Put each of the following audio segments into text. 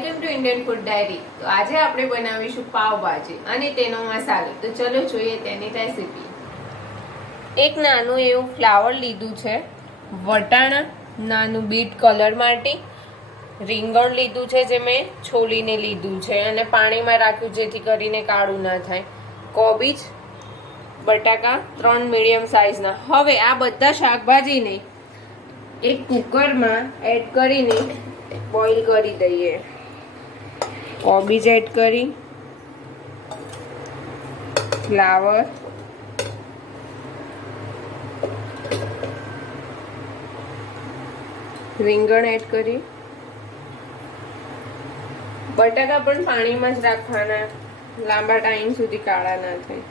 Welcome to Indian food diary. તો આજે આપણે બનાવીશું પાવભાજી અને તેનો મસાલો। તો ચલો જોઈએ તેની રેસીપી। એક નાનું એવું ફ્લાવર લીધું છે, વટાણા નાનું બીટ કલર માટે, રીંગણ લીધું છે જે મેં છોલીને લીધું છે અને પાણીમાં રાખ્યું જેથી કરીને કાળું ના થાય, કોબીજ, બટાકા 3 મીડિયમ સાઇઝના। હવે આ બધા શાકભાજીને એક કુકરમાં એડ કરીને બોઇલ કરી દઈએ। કોબીજ એડ કરી, ફ્લાવર, રીંગણ એડ કરી, બટાકા પણ પાણીમાં જ રાખવાના, લાંબા ટાઈમ સુધી કાળા ના થાય।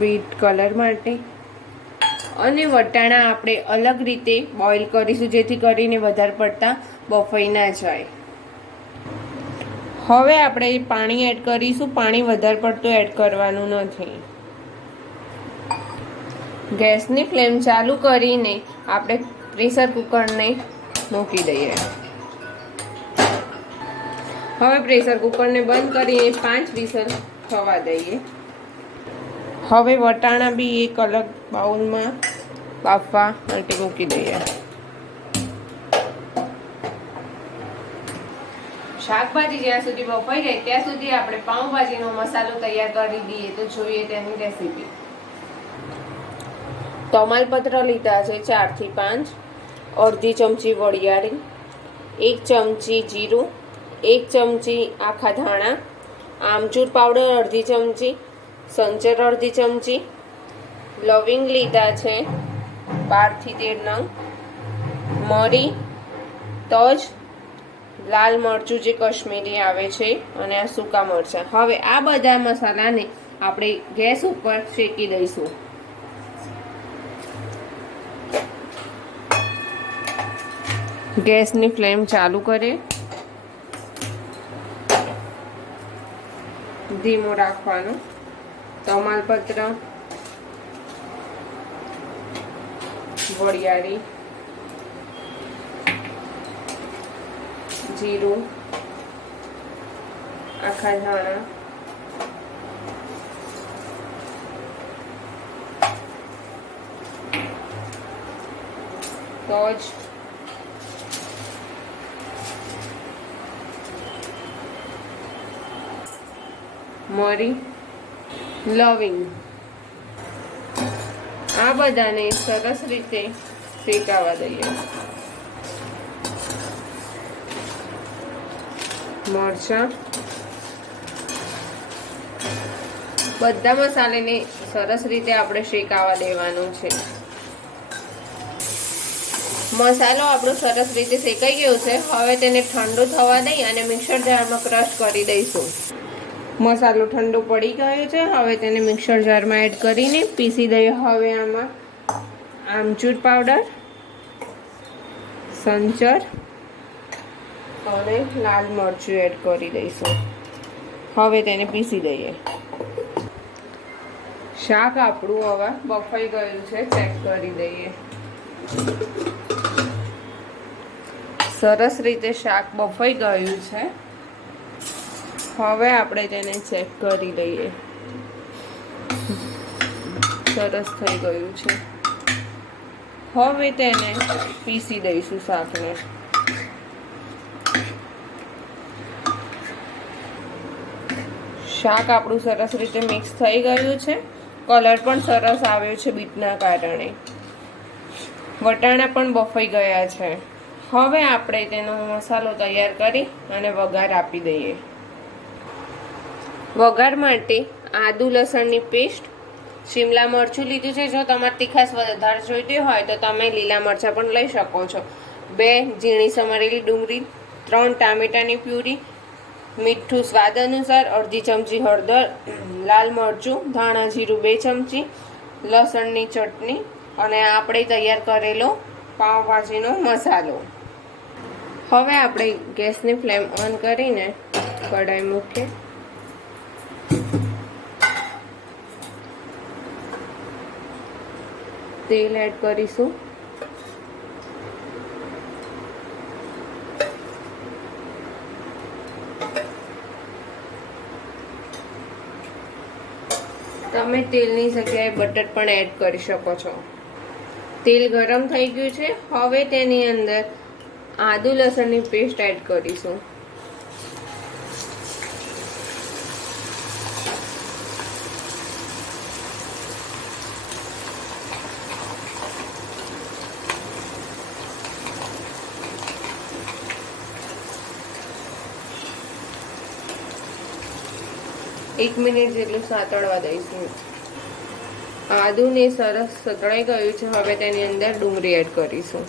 બીટ કલર માટે અને વટાણા આપણે અલગ રીતે બોઇલ કરીશું જેથી કરીને વધારે પડતા બફાઈ ના જાય। હવે આપણે પાણી એડ કરીશું, પાણી વધારે પડતું એડ કરવાનું નથી। ગેસની ફ્લેમ ચાલુ કરીને આપણે પ્રેશર કુકરને મૂકી દઈએ। હવે પ્રેશર કુકરને બંધ કરીને 5 વિસલ થવા દઈએ। હવે વટાણા બી એક અલગ બાઉલમાં બાફવા માટે મૂકી દઈએ। શાકભાજી જ્યાં સુધી બફાઈ જાય ત્યાં સુધી આપણે પાઉંભાજીનો મસાલો તૈયાર કરી દઈએ। તો જોઈએ તેની રેસીપી। તમાલપત્ર લીધા છે 4 થી 5, અડધી ચમચી વરિયાળી, 1 ચમચી જીરું, 1 ચમચી આખા ધાણા, આમચૂર પાવડર અડધી ચમચી, સંચર અડધી ચમચી, લવિંગ લીધા છે 12 થી 13 નંગ, મરી, તજ, લાલ મરચું જે કશ્મીરી આવે છે અને આ સૂકા મરચાં। હવે આ બધા મસાલાને આપણે ગેસ ઉપર શેકી દઈશું। ગેસની ફ્લેમ ચાલુ કરે, ધીમો રાખવાનો। તમાલપત્ર, વરિયાળી, જીરું, આખા ધાણા, તજ, મરી, લવિંગ, આ બધાને સરસ રીતે શેકાવા દઈએ। મરચાં, બધા મસાલાને સરસ રીતે આપણે શેકાવા દેવાનું છે। મસાલો આપણો સરસ રીતે શેકાઈ ગયો છે। હવે તેને ઠંડુ થવા દઈ અને મિક્સર જારમાં ક્રશ કરી દઈશું। મસાલો ઠંડો પડી ગયો છે, હવે તેને મિક્સર જારમાં એડ કરીને પીસી દઈએ। હવે આમાં આમચૂર પાવડર, સંચર અને લાલ મરચું એડ કરી દઈશું। હવે તેને પીસી દઈએ। શાક આપણું હવે બફાઈ ગયું છે, ચેક કરી દઈએ। સરસ રીતે શાક બફાઈ ગયું છે। હવે આપણે તેને ચેક કરી લઈએ। સરસ થઈ ગયું છે। હવે તેને પીસી દઈશું શાકને। શાક આપણું સરસ રીતે મિક્સ થઈ ગયું છે, કલર પણ સરસ આવ્યો છે બીટના કારણે, વટાણા પણ બફાઈ ગયા છે। હવે આપણે તેનો મસાલો તૈયાર કરી અને વઘાર આપી દઈએ। વઘાર માટે આદુ લસણની પેસ્ટ, શિમલા મરચું લીધું છે, જો તમારે તીખાશ વધારે જોઈતી હોય તો તમે લીલા મરચાં પણ લઈ શકો છો, 2 ઝીણી સમારેલી ડુંગળી, 3 ટામેટાની પ્યુરી, મીઠું સ્વાદ અનુસાર, અડધી ચમચી હળદર, લાલ મરચું, ધાણા જીરું 2 ચમચી, લસણની ચટણી અને આપણે તૈયાર કરેલો પાવભાજીનો મસાલો। હવે આપણે ગેસની ફ્લેમ ઓન કરીને કઢાઈ મૂકીએ। તેલ એડ કરીશું. તમે તેલની જગ્યાએ બટર પણ એડ કરી શકો છો. તેલ ગરમ થઈ ગયું છે. હવે તેની અંદર આદુ લસણની પેસ્ટ એડ કરીશું. એક મિનિટ જેટલું સાતળવા દઈશું. આદુ ને સરસ સતળાઈ ગયું છે. હવે તેની અંદર ડુંગળી એડ કરીશું.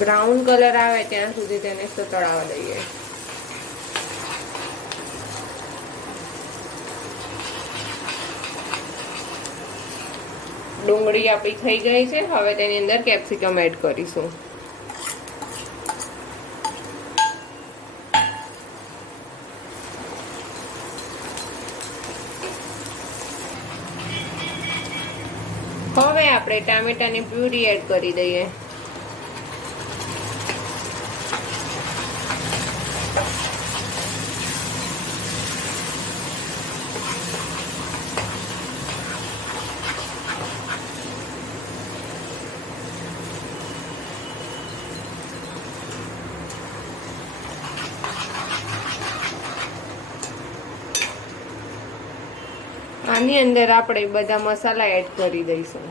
બ્રાઉન કલર આવે ત્યાં સુધી તેને સતળાવા દઈએ. ડુંગળી આપણી થઈ ગઈ છે. હવે તેની અંદર કેપ્સિકમ એડ કરીશું. હવે આપણે ટામેટાની પ્યુરી એડ કરી દઈએ. આની અંદર આપણે બધા મસાલા એડ કરી દઈશું.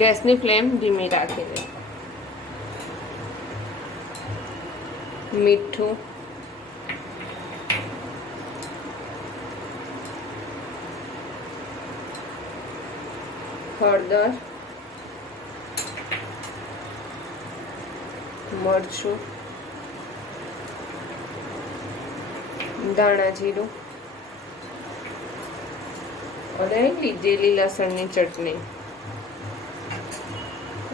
ગેસની ફ્લેમ ધીમી રાખીને. મીઠું, હળદર, મરચું, ધાણા જીરું અને લીધેલી લસણની ચટણી.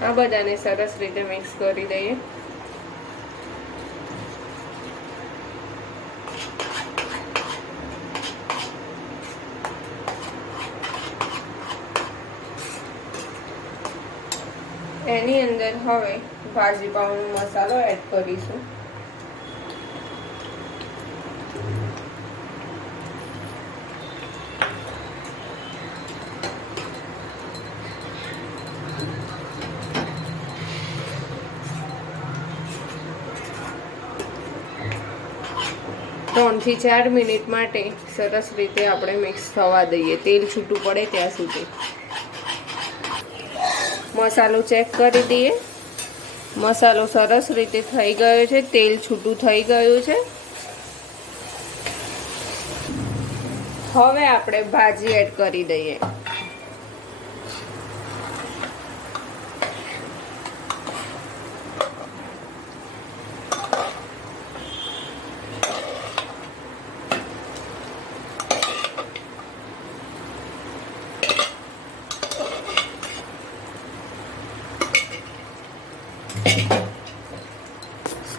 આ બધાને સરસ રીતે મિક્સ કરી દઈએ. એની અંદર હવે ભાજી પાઉંનો મસાલો એડ કરીશું. ત્રણ થી 4 મિનિટ માટે સરસ રીતે આપણે મિક્સ થવા દઈએ. તેલ છૂટું પડે ત્યાં સુધી. મસાલો ચેક કરી દઈએ. મસાલો સરસ રીતે થઈ ગયો છે. તેલ છૂટું થઈ ગયું છે. હવે આપણે ભાજી એડ કરી દઈએ.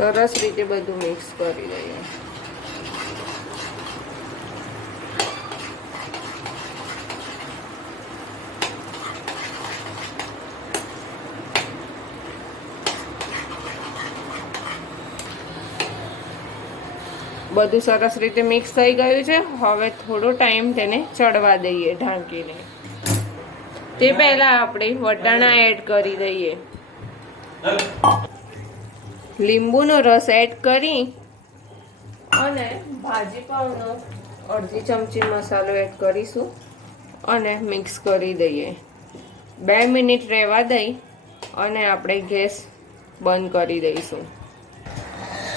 સરસ રીતે બધું મિક્સ કરી દઈએ. બધું સરસ રીતે મિક્સ થઈ ગયું છે. હવે થોડો ટાઈમ તેને ચડવા દઈએ ઢાંકીને. તે પહેલા આપણે વટાણા એડ કરી દઈએ. લીંબુનો રસ એડ કરી અને ભાજી પાઉંનો અડધી ચમચી મસાલો એડ કરીશું અને મિક્સ કરી દઈએ. 2 મિનિટ રહેવા દઈ અને આપણે ગેસ બંધ કરી દઈશું.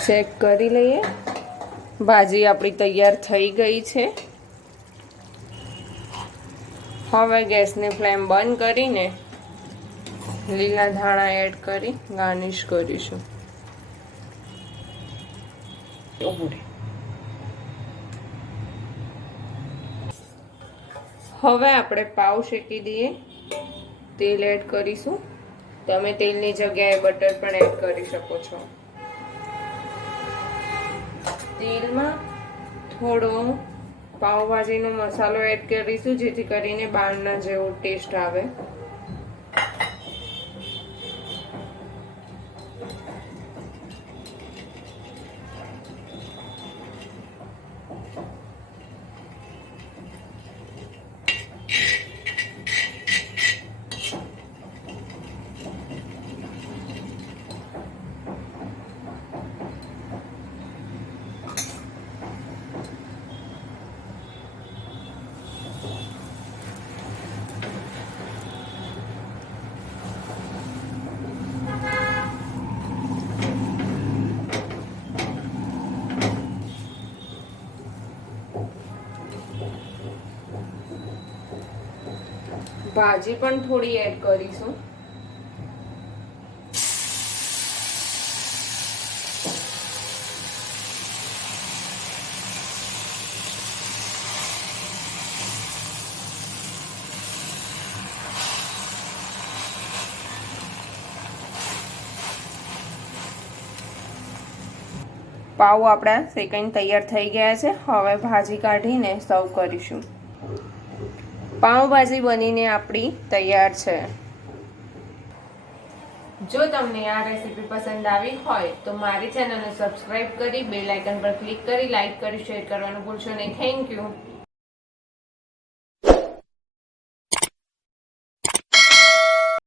ચેક કરી લઈએ. ભાજી આપણી તૈયાર થઈ ગઈ છે. હવે ગેસની ફ્લેમ બંધ કરીને લીલા ધાણા એડ કરી ગાર્નિશ કરીશું. હવે આપણે પાવ શેકી દઈએ. તેલ એડ કરીશું. તમે તેલની જગ્યાએ બટર પણ એડ કરી શકો છો. તેલમાં થોડો પાવભાજીનો મસાલો એડ કરીશું, જેથી કરીને બહારના જેવો ટેસ્ટ આવે. ભાજી પણ થોડી એડ કરીશું. પાવ આપણા શેકાઈને તૈયાર થઈ ગયા છે. હવે ભાજી કાઢીને સર્વ કરીશું. પાવભાજી બનીને આપણી તૈયાર છે. જો તમને આ રેસીપી પસંદ આવી હોય તો મારી ચેનલને સબસ્ક્રાઇબ કરી બેલ આઇકન પર ક્લિક કરી લાઈક કરી શેર કરવાનું ભૂલશો નહીં. Thank you.